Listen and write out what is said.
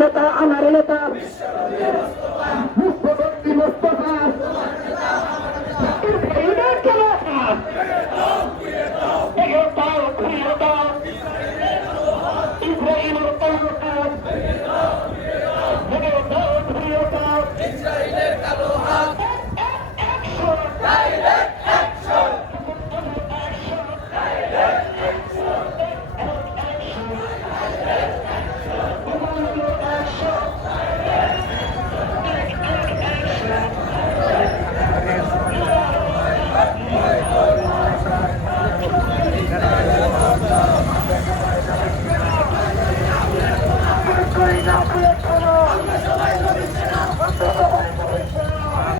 নেতা আমার নেতা বিশ্বভক্তি Mostafa Direct action! Direct action!